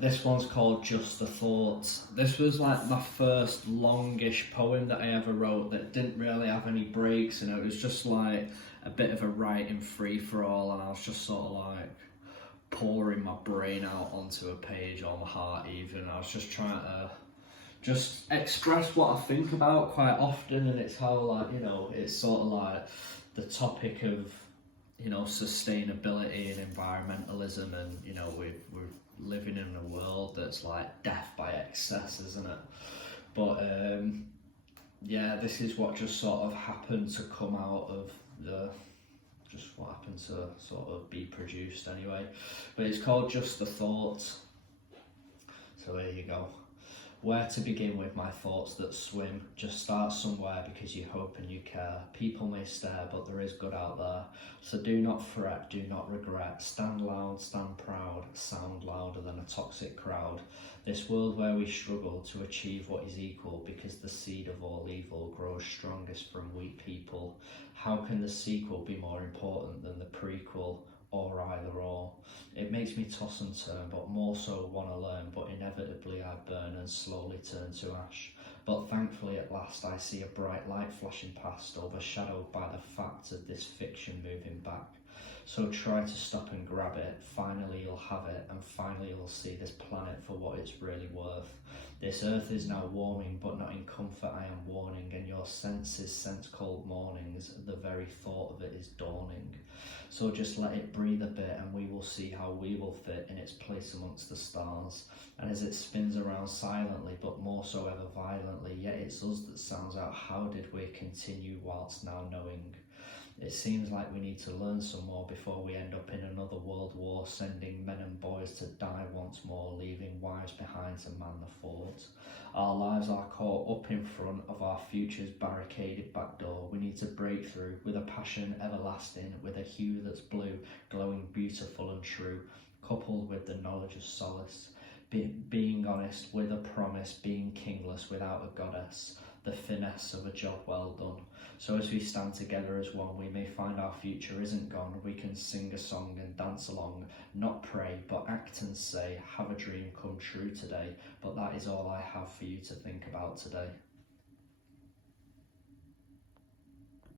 This one's called Just a Thought. This was like my first longish poem that I ever wrote that didn't really have any breaks, and it was just like a bit of a writing free for all, and I was just sort of like pouring my brain out onto a page, or my heart even. I was just trying to just express what I think about quite often, and it's how, like, you know, it's sort of like the topic of, you know, sustainability and environmentalism, and you know, we're living in a world that's like death by excess, isn't it? But yeah, this is what just sort of happened to come out of just what happened to sort of be produced anyway. But it's called Just a Thought. So here you go. Where to begin with my thoughts that swim? Just start somewhere because you hope and you care. People may stare, but there is good out there. So do not fret, do not regret. Stand loud, stand proud, sound louder than a toxic crowd. This world where we struggle to achieve what is equal, because the seed of all evil grows strongest from weak people. How can the sequel be more important than the prequel? Or either or. It makes me toss and turn, but more so want to learn, but inevitably I burn and slowly turn to ash. But thankfully at last I see a bright light flashing past, overshadowed by the fact of this fiction moving back. So try to stop and grab it, finally you'll have it, and finally you'll see this planet for what it's really worth. This earth is now warming, but not in comfort I am warning, and your senses sense cold mornings, the very thought of it is dawning. So just let it breathe a bit, and we will see how we will fit in its place amongst the stars. And as it spins around silently, but more so ever violently, yet it's us that sounds out, how did we continue whilst now knowing? It seems like we need to learn some more before we end up in another world war, sending men and boys to die once more, leaving wives behind to man the fort. Our lives are caught up in front of our future's barricaded back door. We need to break through with a passion everlasting, with a hue that's blue, glowing beautiful and true, coupled with the knowledge of solace. Being honest with a promise, being kingless without a goddess, the finesse of a job well done. So as we stand together as one, we may find our future isn't gone. We can sing a song and dance along, not pray, but act and say, have a dream come true today. But that is all I have for you to think about today.